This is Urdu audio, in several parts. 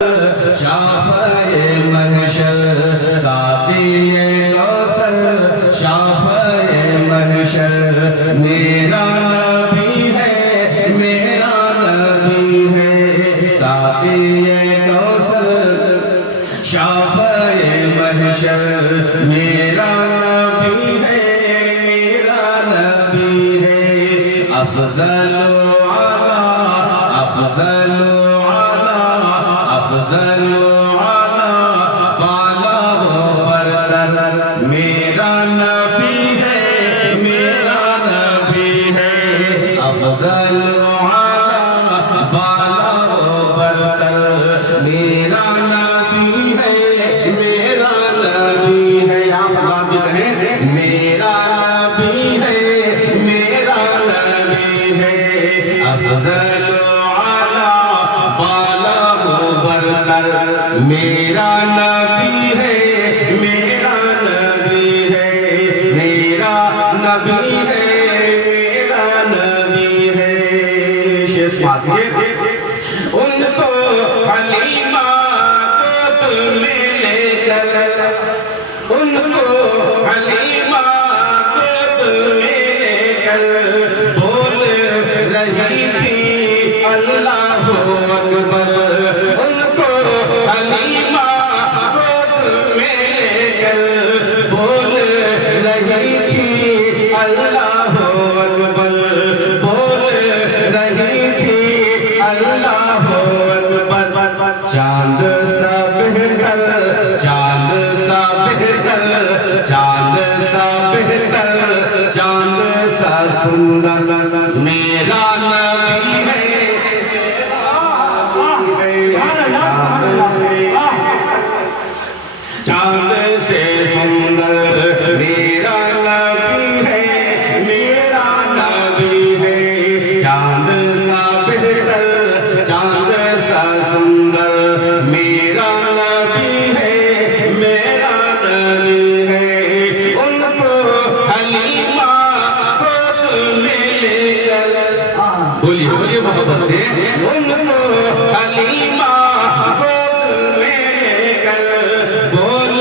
شافعِ محشر ساقی کوثر شافعِ محشر میرا نبی ہے میرا نبی ہے ساقی کوثر شافعِ محشر میرا نبی ہے میرا نبی ہے افضل افضل بالا و برتر میرا نبی ہے میرا نبی ہے افضل بالا و برتر میرا نبی ہے میرا نبی ہے آپ ثابت ہیں میرا نبی ہے میرا نبی ہے افضل میرا نبی ہے میرا نبی ہے میرا نبی ہے میرا نبی ہے شیخ سماعتیے ان کو حلیمہ گود میں لے کر ان کو حلیمہ گود میں لے کر بول رہی تھی اللہ اکبر ان کو حلیمہ گود میں لے کر بول رہی تھی اللہ اکبر بول رہی تھی اللہ اکبر چاند سا بہتر چاند سا بہتر چاند سا بہتر چاند سا سندر میرا نبی ہے چاند سے سندر میرا نبی ہے میرا نبی ہے چاند سا بہتر چاند سا سندر میرا نبی ہے میرا نبی ہے ان کو حلیمہ گود میں لے کر بولیے بولیے محبت سے ان کو حلیمہ گود میں لے کر بول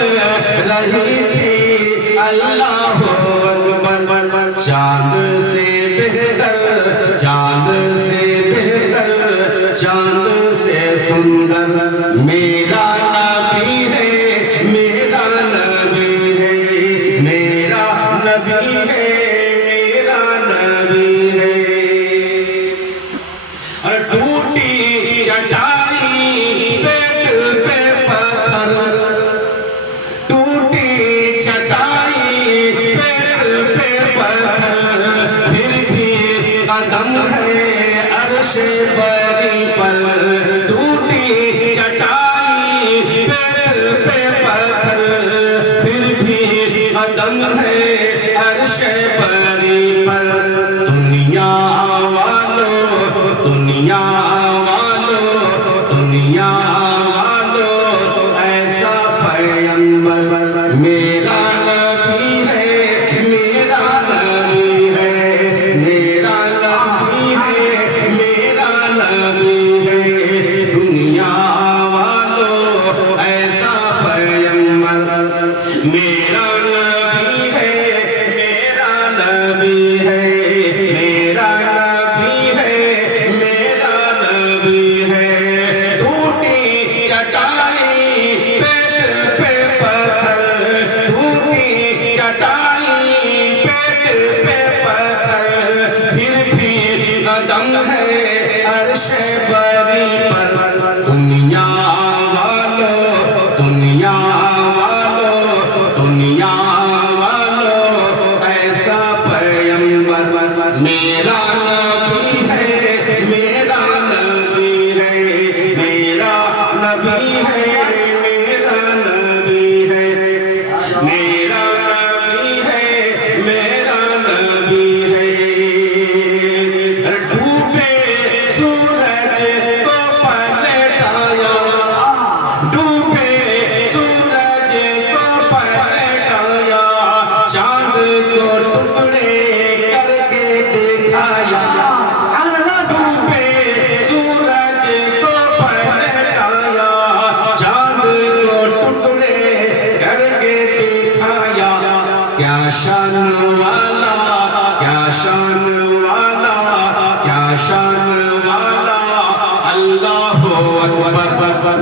رہی تھی اللہ اکبر چاند سے بہتر چاند سے بہتر چاند سے سندر میرا نبی ہے میرا نبی ہے میرا نبی ہے میرا نبی ہے اور ٹوٹی چٹائی پیٹ پہ پتھر ٹوٹی چٹائی پیٹ پہ پتھر پھر بھی قدم ہے عرش بری پر ٹوٹی چٹائی پیٹ پہ پتھر پھر بھی قدم ہے عرش بری پر دنیا والو دنیا والو دنیا والو ایسا پیغمبر میرا نبی ہے میرا نبی ہے میرا نبی ہے میرا نبی ہے دنیا والو ایسا پیغمبر میرا نبی ہے میرا نبی ہے میرا نبی ہے میرا نبی ہے ٹوٹی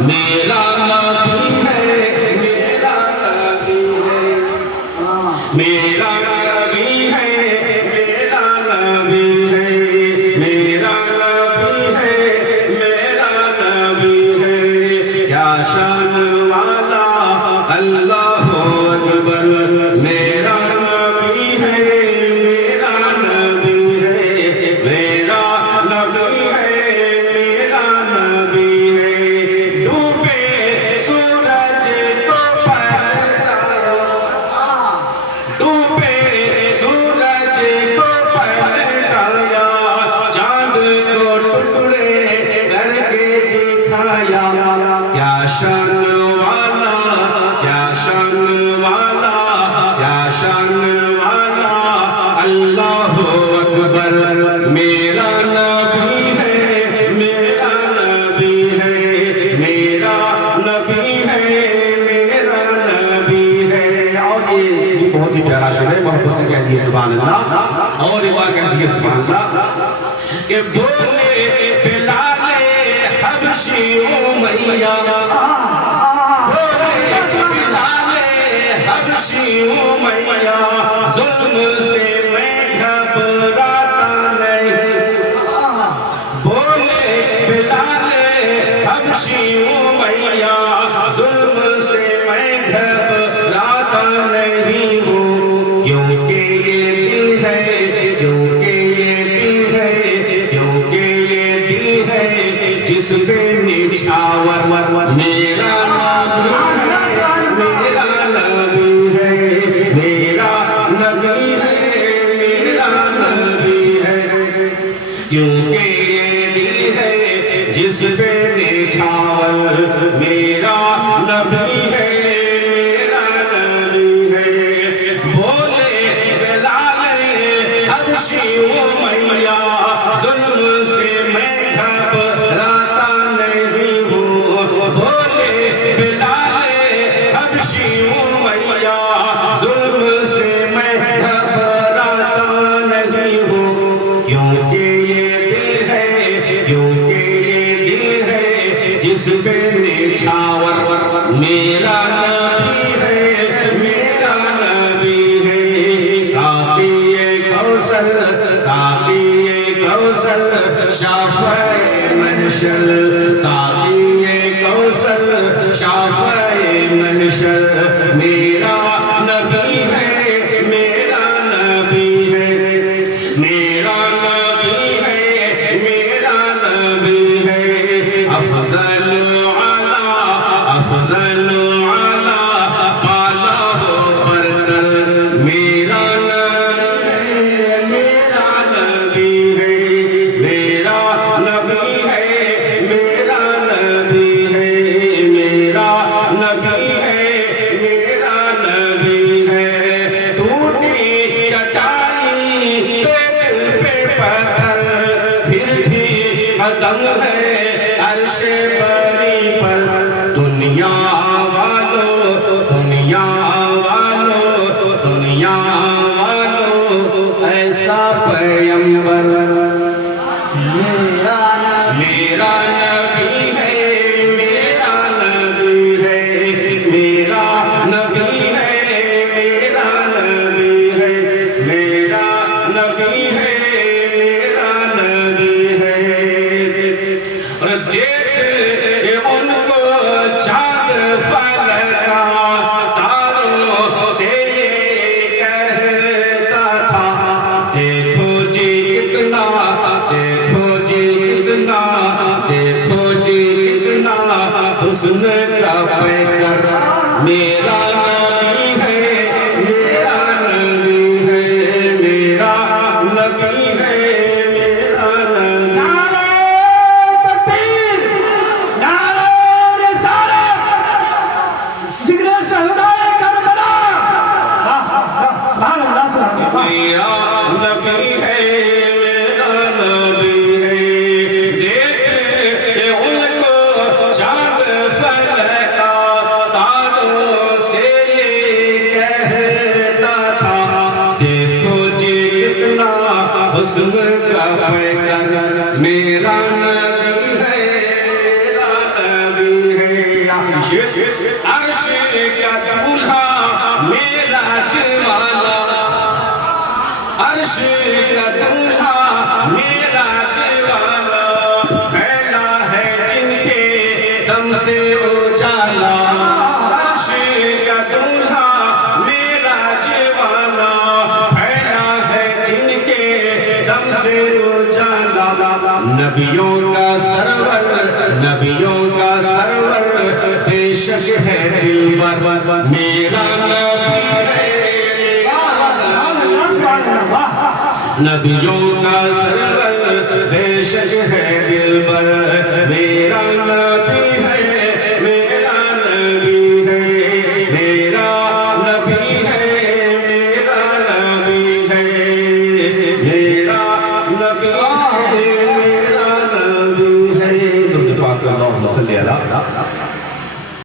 میرا نبی ہے، میرا نبی ہے، میرا نبی ہے، میرا نبی ہے، میرا نبی ہے، میرا نبی ہے، کیا شان والا اللہ اکبر، میرا نبی ہے، میرا نبی ہے، میرا نبی ہے، میرا نبی ہے، ڈوبے سورج کو پلٹایا، ڈوبے سورج کو پلٹایا، چاند کو ٹکڑے کر کے دکھایا، کیا شان والا، کیا شان والا، کیا شان والا اللہ اکبر، میرا نبی ہے، میرا نبی ہے، میرا نبی ہے، میرا نبی ہے۔ اور یہ بہت ہی پیارا شعر ہے، محبت سے کہہ دیے سبحان اللہ، اور ایک بار کہہ دیے سبحان اللہ کہ بولے بلال حبشی امیہ، بولے بلال حبشی امیہ، ظلم سے میں گھبراتا نہیں، بولے بلال حبشی امیہ، ظلم سے میں گھبراتا نہیں ہوں، کیونکہ یہ دل ہے، کیونکہ یہ دل ہے، کیونکہ یہ دل ہے جس پہ نچھاور میرا نبی ہے، میرا نبی ہے، میرا نبی ہے، میرا نبی ہے، کیونکہ یہ دل ہے جس پہ نچھاور میرا نبی ہے، میرا نبی ہے، بولے بلال حبشی امیہ، ظلم سے میں گھبراتا نہیں ہوں، بولے بلال حبشی امیہ، ظلم سے میں گھبراتا نہیں ہوں، کیونکہ یہ دل ہے، کیونکہ یہ دل ہے جس پہ نچھاور میرا نبی ہے، میرا نبی ہے، ساقی کوثر، ساقی کوثر، شافع محشر، ساقی کوثر، شافع محشر، میرا نبی ہے، میرا نبی ہے، میرا نبی ہے، میرا نبی ہے، افضل علی، افضل علی بالا ہو برتر، میرا نبی ہے، میرا نبی ہے، میرا نبی ہے، میرا نبی ہے، میرا نبی ہے، ٹوٹی چٹائی پیٹ پہ پتھر، پھر بھی قدم ہے عرش بری پر، دنیا والو، دنیا والو، دنیا والو، ایسا پیغمبر میرا نبی ہے، میرا نبی ہے، میرا نبی ہے، میرا نبی ہے، میرا نبی ہے، میرا نبی ہے، اور دیکھ ان کو چاند فلکا تاروں سے یہ کہتا تھا، دیکھو جی کتنا، دیکھو جی کتنا، دیکھو جی کتنا حسن کا پیکر، میرا نبی ہے، میرا نبی ہے، میرا نبی ہے، میرا نبی۔ نعرہ تکبیر، نعرہ رسالت، ذکر شہدائے کربلا، سبحان اللہ، سبحان اللہ، میرا نبی ہے، میرا نبی ہے، دیکھ ان کو چاند فلکا تاروں سے یہ کہتا تھا، دیکھو جی کتنا حسن کا پیکر، میرا نبی ہے، میرا نبی ہے، عرش کا دولہا میرا جوالا عرش کا دولہا میرا جوالا پھیلا ہے جن کے دم سے اجالا عرش کا دولہا میرا جوالا پھیلا ہے جن کے دم سے اجالا نبیوں کا سرور نبیوں کا سرور بے شک ہے دلبر میرا نبی ہے نبیوں کا سرور بے شک ہے دلبر میرا نبی ہے میرا نبی ہے میرا نبی ہے میرا نبی ہے میرا نبی ہے میرا نبی ہے درود پاک اللہم صلی علی